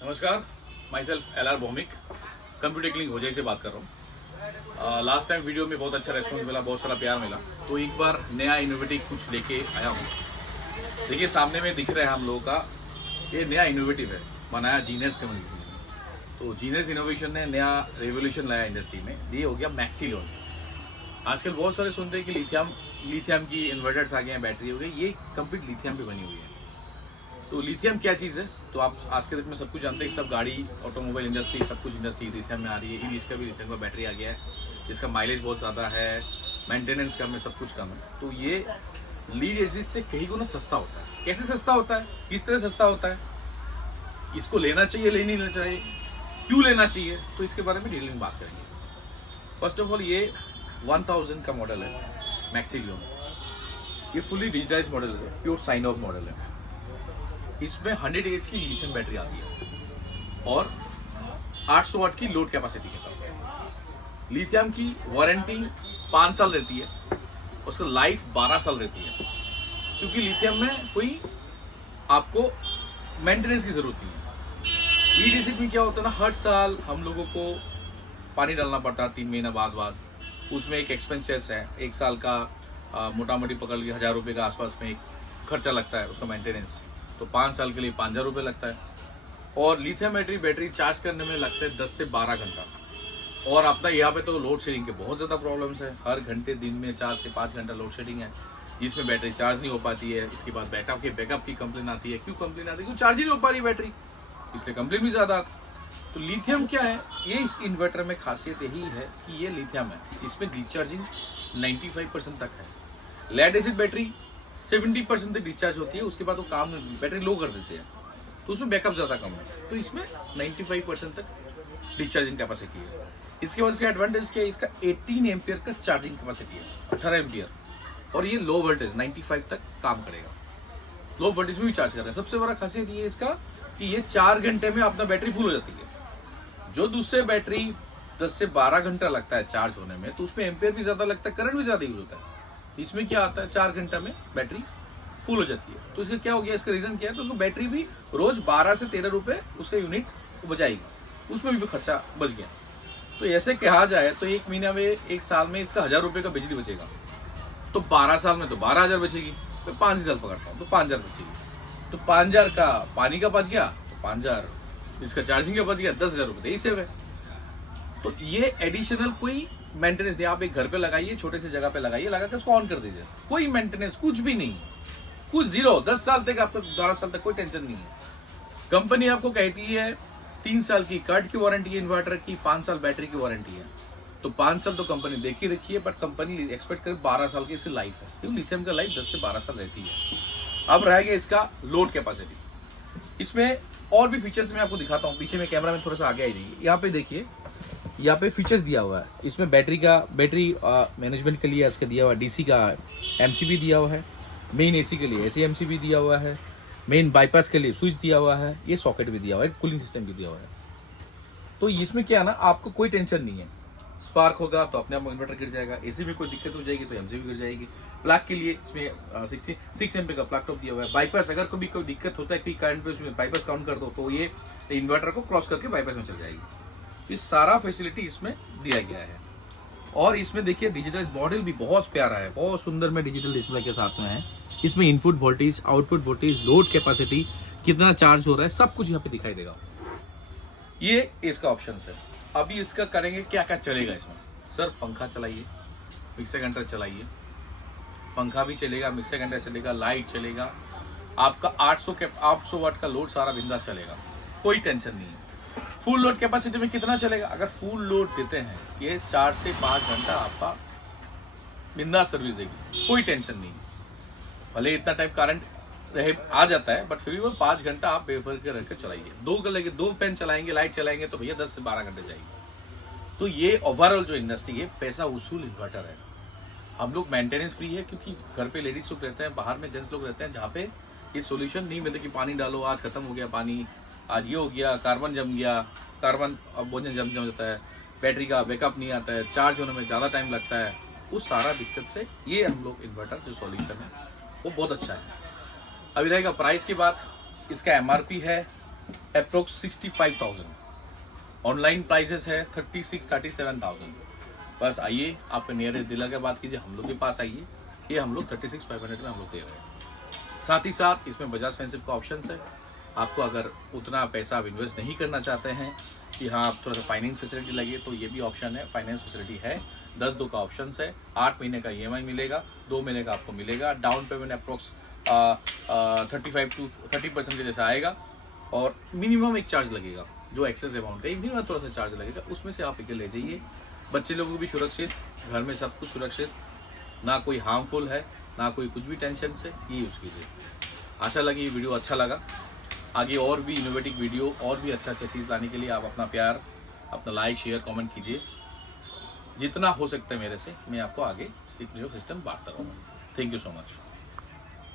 नमस्कार, myself LR Bhowmik, computer clinic Hojai से बात कर रहा हूँ। लास्ट टाइम वीडियो में बहुत अच्छा रेस्पॉन्स मिला, बहुत सारा प्यार मिला, तो एक बार नया इनोवेटिव कुछ लेके आया हूँ। देखिए सामने में दिख रहा है हम लोगों का, ये नया इनोवेटिव है, बनाया जीनियस कम्युनिटी ने। तो जीनियस इनोवेशन ने नया रेवोल्यूशन लाया इंडस्ट्री में। ये हो गया मैक्सिलोन। आजकल बहुत सारे सुनते हैं कि लिथियम की इन्वर्टर्स आ गए हैं, बैटरी हो गई, ये कंप्लीट लिथियम पे बनी हुई है। तो लिथियम क्या चीज़ है, तो आप आज के डेट में सब कुछ जानते हैं कि सब गाड़ी, ऑटोमोबाइल इंडस्ट्री, सब कुछ इंडस्ट्री लिथियम में आ रही है। इसका भी लिथियम का बैटरी आ गया है, जिसका माइलेज बहुत ज़्यादा है, मेंटेनेंस कम है, सब कुछ कम है। तो ये लीड एसिड से कहीं गुना सस्ता होता है। कैसे सस्ता होता है, किस तरह सस्ता होता है, इसको लेना चाहिए, ले नहीं लेना चाहिए, क्यों लेना चाहिए, तो इसके बारे में डिटेल में बात करेंगे। फर्स्ट ऑफ ऑल, ये 1000 का मॉडल है मैक्सिलोन। ये फुली डिजिटाइज मॉडल है, प्योर साइन ऑफ मॉडल है। इसमें 100 एच की लिथियम बैटरी आती है और 800 वाट की लोड कैपेसिटी के साथ। लिथियम की वारंटी 5 साल रहती है, उसका लाइफ 12 साल रहती है, क्योंकि लिथियम में कोई आपको मेंटेनेंस की जरूरत नहीं है। लीड एसिड में क्या होता है ना, हर साल हम लोगों को पानी डालना पड़ता है 3 महीना बाद। उसमें एक एक्सपेंसेस है, 1 साल का मोटा मोटी पकड़ के 1000 रुपये का आसपास में एक खर्चा लगता है उसका मेंटेनेंस। तो 5 साल के लिए 5000 रुपये लगता है। और लिथियम बैटरी चार्ज करने में लगता है 10 से 12 घंटा। और अपना यहाँ पे तो लोड शेडिंग के बहुत ज़्यादा प्रॉब्लम्स है। हर घंटे दिन में 4 से 5 घंटा लोड शेडिंग है, जिसमें बैटरी चार्ज नहीं हो पाती है। इसके बाद बैकअप की कंप्लेन आती है। क्यों कंप्लेन आती है? क्यों चार्ज ही नहीं हो पा रही बैटरी, इसलिए कंप्लेन भी ज़्यादा आती है। तो लिथियम क्या है, ये इस इन्वर्टर में खासियत यही है कि ये लिथियम है, इसमें डिस्चार्जिंग 95% तक है। लेड एसिड बैटरी 70% तक डिस्चार्ज होती है, उसके बाद वो काम बैटरी लो कर देते हैं, तो उसमें बैकअप ज़्यादा कम है। तो इसमें 95% तक डिस्चार्जिंग कैपेसिटी है। इसके बाद इसका एडवांटेज क्या है, इसका 18 एम्पियर का चार्जिंग कैपेसिटी है, 18 एम्पियर। और ये लो वोल्टेज 95 तक काम करेगा, लो वोल्टेज में भी चार्ज कर रहा है। सबसे बड़ा खासियत ये इसका कि ये 4 घंटे में अपना बैटरी फुल हो जाती है। जो दूसरे बैटरी 10 से 12 घंटा लगता है चार्ज होने में, तो उसमें एम्पियर भी ज़्यादा लगता है, करंट भी ज़्यादा यूज होता है। इसमें क्या आता है, 4 घंटा में बैटरी फुल हो जाती है। तो इसका क्या हो गया, इसका रीजन क्या है, तो उसको बैटरी भी रोज 12 से 13 रुपए उसका यूनिट बचाएगी, उसमें भी खर्चा बच गया। तो ऐसे कहा जाए तो 1 महीना में, 1 साल में इसका 1000 रुपये का बिजली बचेगा। तो 12 साल में तो 12000 बचेगी। तो 5 साल पकड़ता हूँ तो 5000 बचेगी। तो 5000 का पानी का बच गया, तो 5000 इसका चार्जिंग का बच गया, 10,000 रुपये यही सेव है। तो ये एडिशनल कोई मेंटेनेंस नहीं। आप एक घर पे लगाइए, छोटे से जगह पे लगाइए, लगा के उसको ऑन कर दीजिए, कोई मेंटेनेंस कुछ भी नहीं, कुछ जीरो। 10 साल तक, आपको 12 साल तक कोई टेंशन नहीं है। कंपनी आपको कहती है 3 साल की कार्ड की वारंटी है इन्वर्टर की, 5 साल बैटरी की वारंटी है। तो 5 साल तो कंपनी देखी रखी है, बट कंपनी एक्सपेक्ट करे 12 साल की इसकी लाइफ है, क्योंकि लिथियम का लाइफ 10 से 12 साल रहती है। अब रह गया इसका लोड कैपेसिटी। इसमें और भी फीचर्स मैं आपको दिखाता हूँ। पीछे में कैमरा में थोड़ा सा आगे आ जाइए, यहाँ पे देखिए, यहाँ पे फीचर्स दिया हुआ है। इसमें बैटरी मैनेजमेंट के लिए इसका दिया हुआ है, डीसी का एमसीबी दिया हुआ है, मेन एसी के लिए एसी एमसीबी दिया हुआ है, मेन बाईपास के लिए स्विच दिया हुआ है, ये सॉकेट भी दिया हुआ है, कूलिंग सिस्टम भी दिया हुआ है। तो इसमें क्या है ना, आपको कोई टेंशन नहीं है। स्पार्क होगा तो अपने आप इन्वर्टर गिर जाएगा, एसी में कोई दिक्कत हो जाएगी तो एमसीबी गिर जाएगी। प्लग के लिए इसमें 6 एम्पीयर का प्लग टॉप दिया हुआ है। बाईपास, अगर कभी कोई दिक्कत होता है कि करंट पे उसमें बाईपास काउंट कर दो, तो ये इन्वर्टर को क्रॉस करके बाईपास में चल जाएगी। ये सारा फैसिलिटी इसमें दिया गया है। और इसमें देखिए डिजिटल मॉडल भी बहुत प्यारा है, बहुत सुंदर में डिजिटल डिस्प्ले के साथ में है। इसमें input voltage, output voltage, load capacity, कितना चार्ज हो रहा है, सब कुछ यहाँ पे दिखाई देगा। ये इसका ऑप्शन है। अभी इसका करेंगे क्या क्या चलेगा इसमें। सर पंखा चलाइए, मिक्सर ग्राइंडर चलाइए, पंखा भी चलेगा, मिक्सर ग्राइंडर चलेगा, लाइट चलेगा, आपका 800 वाट का लोड सारा बिंदास चलेगा, कोई टेंशन नहीं है। फुल लोड कैपेसिटी में कितना चलेगा, अगर फुल लोड देते हैं ये 4 से 5 घंटा आपका बिंदास सर्विस देगी, कोई टेंशन नहीं। भले इतना टाइम करंट रहे आ जाता है, बट फिर भी वो 5 घंटा आप बेफिक्र रहकर चलाइए। 2 फैन चलाएंगे, लाइट चलाएंगे तो भैया 10 से 12 घंटे जाएगी। तो ये ओवरऑल जो इंडस्ट्री है, पैसा वसूल इन्वर्टर है। हम लोग मेंटेनेंस फ्री है, क्योंकि घर पे लेडीज लोग रहते हैं, बाहर में जेंट्स लोग रहते हैं, जहाँ पे ये सोल्यूशन नहीं मिलता कि पानी डालो, आज खत्म हो गया पानी, आज ये हो गया, कार्बन जम गया, कार्बन अब भोजन जम जाता है, बैटरी का बैकअप नहीं आता है, चार्ज होने में ज़्यादा टाइम लगता है, उस सारा दिक्कत से ये हम लोग इन्वर्टर जो सॉल्यूशन है वो बहुत अच्छा है। अभी रहेगा प्राइस की बात। इसका MRP है अप्रोक्स 65,000। ऑनलाइन प्राइसेस है 36-37,000। बस आइए, आपके नियरेस्ट डीलर के बात कीजिए, हम लोग के पास आइए, ये हम लोग 36,500 में हम लोग दे रहे हैं। साथ ही साथ इसमें बजाज फाइनेंस का ऑप्शन है। आपको अगर उतना पैसा आप इन्वेस्ट नहीं करना चाहते हैं कि हाँ आप थोड़ा सा फाइनेंस फैसिलिटी लगे, तो ये भी ऑप्शन है, फाइनेंस फैसिलिटी है। 10-2 का ऑप्शन है, 8 महीने का EMI मिलेगा, 2 महीने का आपको मिलेगा। डाउन पेमेंट अप्रोक्स 35-30% के जैसा आएगा, और मिनिमम एक चार्ज लगेगा जो एक्सेस अमाउंट है, मिनिमम थोड़ा सा चार्ज लगेगा, उसमें से आप एक ले जाइए। बच्चे लोगों को भी सुरक्षित, घर में सब कुछ सुरक्षित, ना कोई हार्मफुल है, ना कोई कुछ भी टेंशन से, ये यूज़ कीजिए। आशा लगी ये वीडियो अच्छा लगा। आगे और भी इनोवेटिव वीडियो और भी अच्छा चीज़ लाने के लिए आप अपना प्यार, अपना लाइक, शेयर, कमेंट कीजिए। जितना हो सकता है मेरे से मैं आपको आगे सिस्टम बांटता रहूँगा। Thank you so much.